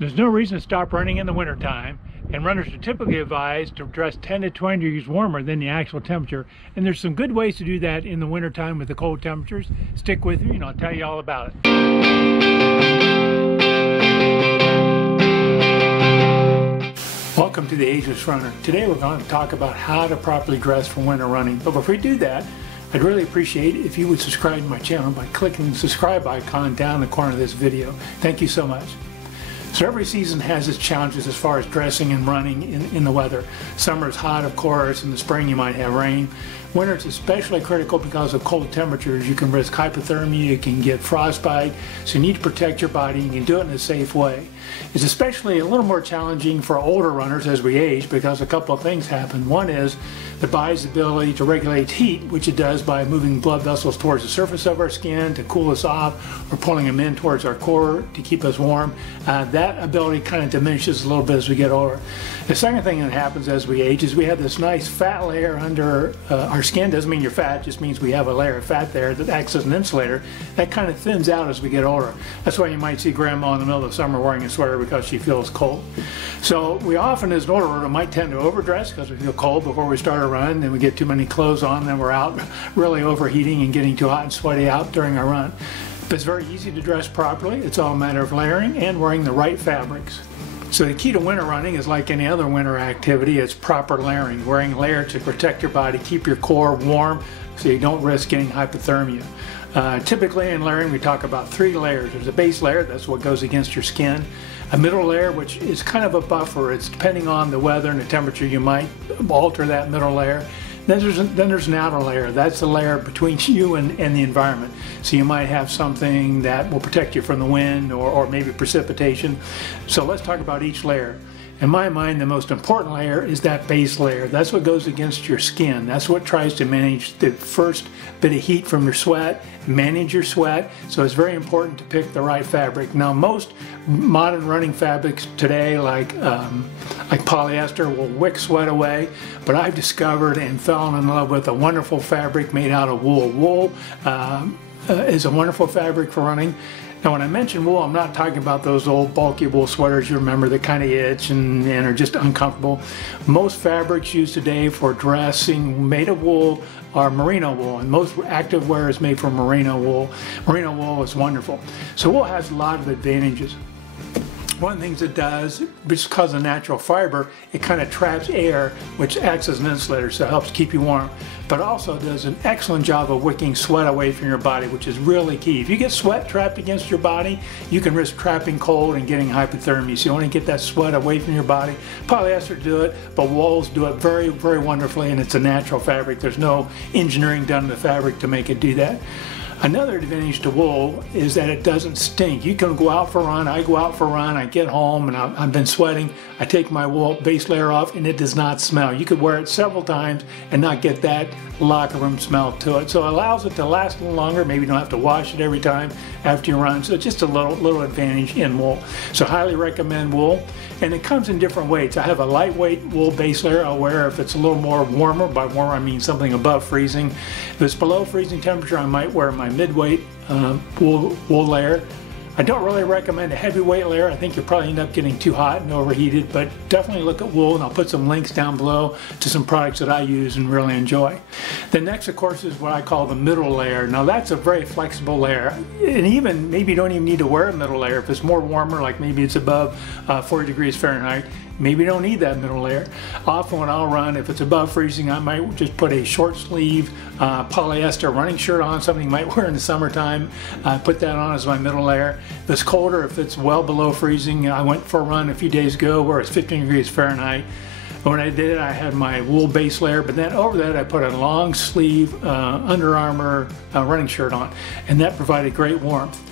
There's no reason to stop running in the wintertime, and runners are typically advised to dress 10 to 20 degrees warmer than the actual temperature. And there's some good ways to do that in the wintertime with the cold temperatures. Stick with me and I'll tell you all about it. Welcome to the Ageless Runner. Today we're going to talk about how to properly dress for winter running. But before we do that, I'd really appreciate it if you would subscribe to my channel by clicking the subscribe icon down in the corner of this video. Thank you so much. So every season has its challenges as far as dressing and running in the weather. Summer is hot, of course. In the spring you might have rain. Winter is especially critical because of cold temperatures. You can risk hypothermia, you can get frostbite, so you need to protect your body. You can do it in a safe way. It's especially a little more challenging for older runners as we age because a couple of things happen. One is the body's ability to regulate heat, which it does by moving blood vessels towards the surface of our skin to cool us off or pulling them in towards our core to keep us warm. That ability kind of diminishes a little bit as we get older. The second thing that happens as we age is we have this nice fat layer under our skin. Doesn't mean you're fat, just means we have a layer of fat there that acts as an insulator. That kind of thins out as we get older. That's why you might see grandma in the middle of summer wearing a sweater because she feels cold. So we often, as an older runner, might tend to overdress because we feel cold before we start a run, then we get too many clothes on, then we're out really overheating and getting too hot and sweaty out during our run. But it's very easy to dress properly. It's all a matter of layering and wearing the right fabrics. So the key to winter running is like any other winter activity, it's proper layering. Wearing layers to protect your body, keep your core warm so you don't risk getting hypothermia. Typically in layering we talk about 3 layers. There's a base layer, that's what goes against your skin. A middle layer, which is kind of a buffer. It's depending on the weather and the temperature, you might alter that middle layer. Then there's an outer layer. That's the layer between you and the environment. So you might have something that will protect you from the wind or maybe precipitation. So let's talk about each layer. In my mind, the most important layer is that base layer. That's what goes against your skin. That's what tries to manage the first bit of heat from your sweat, manage your sweat. So it's very important to pick the right fabric. Now, most modern running fabrics today, like polyester, will wick sweat away. But I've discovered and fell in love with a wonderful fabric made out of wool. Wool is a wonderful fabric for running. Now when I mention wool, I'm not talking about those old bulky wool sweaters you remember that kind of itch and are just uncomfortable. Most fabrics used today for dressing made of wool are merino wool, and most active wear is made from merino wool. Merino wool is wonderful. So wool has a lot of advantages. One of the things it does, because of natural fiber, it kind of traps air, which acts as an insulator, so it helps keep you warm. But also does an excellent job of wicking sweat away from your body, which is really key. If you get sweat trapped against your body, you can risk trapping cold and getting hypothermia. So you want to get that sweat away from your body. Polyester do it, but wools do it very, very wonderfully, and it's a natural fabric. There's no engineering done to the fabric to make it do that. Another advantage to wool is that it doesn't stink. You can go out for a run, I go out for a run, I get home and I've been sweating, I take my wool base layer off and it does not smell. You could wear it several times and not get that locker room smell to it. So it allows it to last a little longer. Maybe you don't have to wash it every time after you run. So it's just a little advantage in wool. So highly recommend wool. And it comes in different weights. I have a lightweight wool base layer I'll wear if it's a little more warmer. By warmer I mean something above freezing. If it's below freezing temperature, I might wear my midweight wool layer. I don't really recommend a heavyweight layer. I think you'll probably end up getting too hot and overheated, but definitely look at wool, and I'll put some links down below to some products that I use and really enjoy. The next, of course, is what I call the middle layer. Now that's a very flexible layer, and even maybe you don't even need to wear a middle layer. If it's more warmer, like maybe it's above 40 degrees Fahrenheit, maybe you don't need that middle layer. Often when I'll run, if it's above freezing, I might just put a short sleeve polyester running shirt on, something you might wear in the summertime. Put that on as my middle layer. If it's colder, if it's well below freezing, I went for a run a few days ago where it's 15 degrees Fahrenheit. When I did it, I had my wool base layer, but then over that I put a long sleeve Under Armour running shirt on, and that provided great warmth.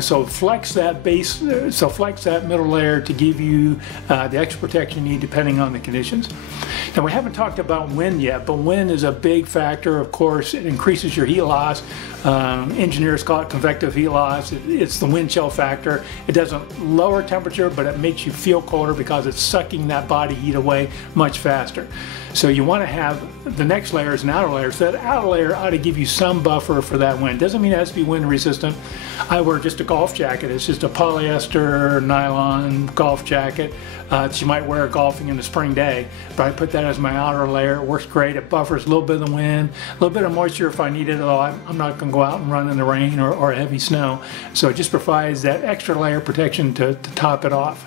So flex that middle layer to give you the extra protection you need depending on the conditions. Now we haven't talked about wind yet, but wind is a big factor. Of course, it increases your heat loss. Engineers call it convective heat loss. It's the wind chill factor. It doesn't lower temperature, but it makes you feel colder because it's sucking that body heat away much faster. So you want to have the next layer is an outer layer. So that outer layer ought to give you some buffer for that wind. Doesn't mean it has to be wind resistant. I wear just a golf jacket. It's just a polyester nylon golf jacket that you might wear golfing in the spring day. But I put that as my outer layer. It works great. It buffers a little bit of the wind, a little bit of moisture if I need it, although I'm not going to go out and run in the rain or heavy snow. So it just provides that extra layer of protection to top it off.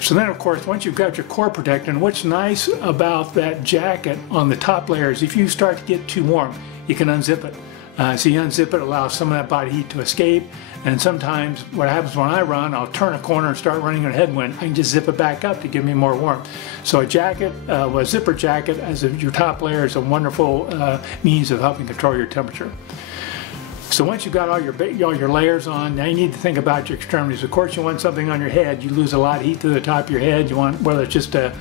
So then, of course, once you've got your core protected, and what's nice about that jacket on the top layer is if you start to get too warm, you can unzip it. So you unzip it, allows some of that body heat to escape, and sometimes what happens when I run, I'll turn a corner and start running in a headwind. I can just zip it back up to give me more warmth. So a jacket, a zipper jacket as your top layer is a wonderful means of helping control your temperature. So once you've got all your layers on, now you need to think about your extremities. Of course, you want something on your head. You lose a lot of heat to the top of your head. You want, whether it's just a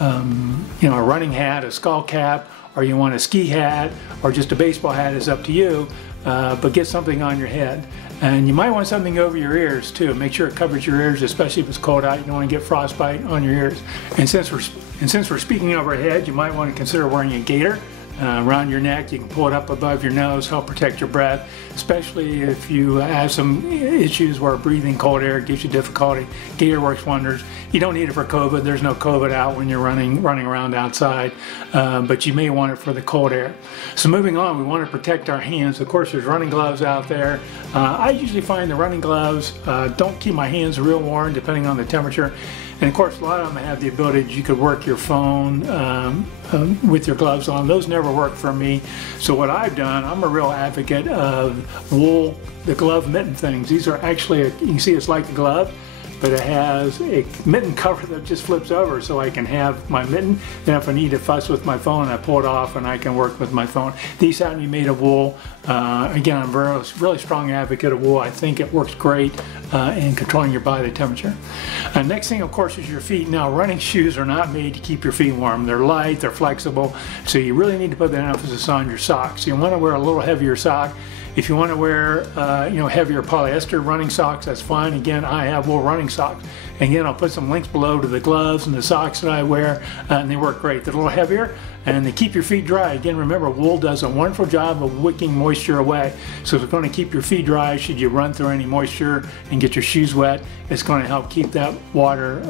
running hat, a skull cap, or you want a ski hat, or just a baseball hat, is up to you. But get something on your head. And you might want something over your ears too. Make sure it covers your ears, especially if it's cold out. You don't want to get frostbite on your ears. And since we're speaking overhead, you might want to consider wearing a gaiter. Around your neck. You can pull it up above your nose, help protect your breath, especially if you have some issues where breathing cold air gives you difficulty. Gaiter works wonders. You don't need it for COVID. There's no COVID out when you're running around outside, but you may want it for the cold air. So moving on, we want to protect our hands. Of course, there's running gloves out there. I usually find the running gloves don't keep my hands real warm depending on the temperature. And of course, a lot of them have the ability that you could work your phone with your gloves on. Those never work for me. So what I've done, I'm a real advocate of wool, the glove mitten things. These are actually, you can see it's like a glove, but it has a mitten cover that just flips over so I can have my mitten. Then if I need to fuss with my phone, I pull it off and I can work with my phone. These happen to be made of wool. Again, I'm a really strong advocate of wool. I think it works great in controlling your body temperature. Next thing, of course, is your feet. Now, running shoes are not made to keep your feet warm. They're light, they're flexible, so you really need to put that emphasis on your socks. You want to wear a little heavier sock. If you want to wear heavier polyester running socks, that's fine. Again, I have wool running socks. Again, I'll put some links below to the gloves and the socks that I wear, and they work great. They're a little heavier, and they keep your feet dry. Again, remember, wool does a wonderful job of wicking moisture away. So it's going to keep your feet dry should you run through any moisture and get your shoes wet. It's going to help keep that water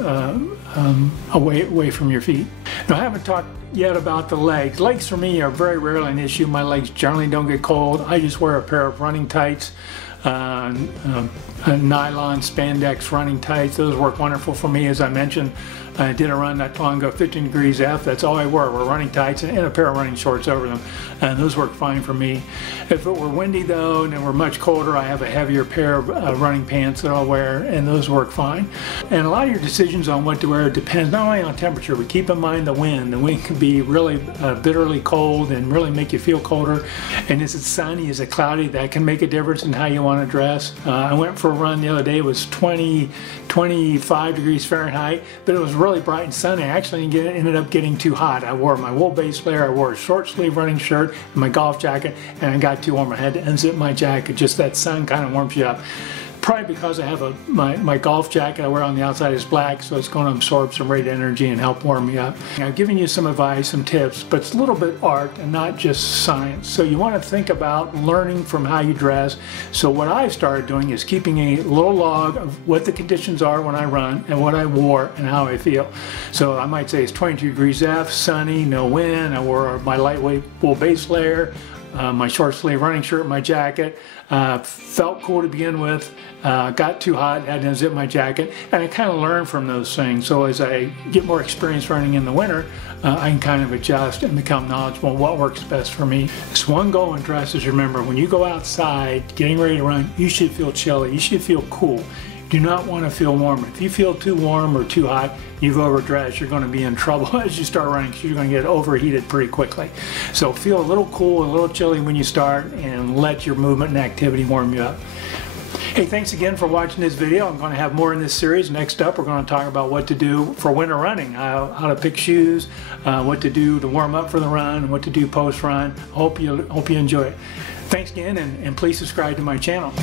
away from your feet. Now, I haven't talked yet about the legs. Legs for me are very rarely an issue. My legs generally don't get cold. I just wear a pair of running tights, nylon spandex running tights. Those work wonderful for me. As I mentioned, I did a run not too long ago, 15 degrees F. That's all I wore were running tights and a pair of running shorts over them. And those work fine for me. If it were windy though, and it were much colder, I have a heavier pair of running pants that I'll wear, and those work fine. And a lot of your decisions on what to wear depends not only on temperature, but keep in mind the wind. The wind can be really bitterly cold and really make you feel colder. And is it sunny, is it cloudy? That can make a difference in how you want to dress. I went for a run the other day. It was 25 degrees Fahrenheit, but it was really bright and sunny. I actually ended up getting too hot. I wore my wool base layer, I wore a short sleeve running shirt, and my golf jacket, and I got too warm. I had to unzip my jacket. Just that sun kind of warms you up. Probably because I have my golf jacket I wear on the outside is black, so it's going to absorb some radiant energy and help warm me up. I've given you some advice, some tips, but it's a little bit art and not just science. So you want to think about learning from how you dress. So what I've started doing is keeping a little log of what the conditions are when I run and what I wore and how I feel. So I might say it's 22 degrees F, sunny, no wind. I wore my lightweight wool base layer, my short sleeve running shirt, my jacket. Felt cool to begin with, got too hot, had to unzip my jacket, and I kind of learned from those things. So as I get more experience running in the winter, I can kind of adjust and become knowledgeable on what works best for me. So one goal in dress is, remember, when you go outside getting ready to run, you should feel chilly, you should feel cool. Do not want to feel warm. If you feel too warm or too hot, you've overdressed. You're going to be in trouble as you start running because you're going to get overheated pretty quickly. So feel a little cool, a little chilly when you start, and let your movement and activity warm you up. Hey, thanks again for watching this video. I'm going to have more in this series. Next up, we're going to talk about what to do for winter running, how to pick shoes, what to do to warm up for the run, what to do post-run. Hope you enjoy it. Thanks again, and please subscribe to my channel.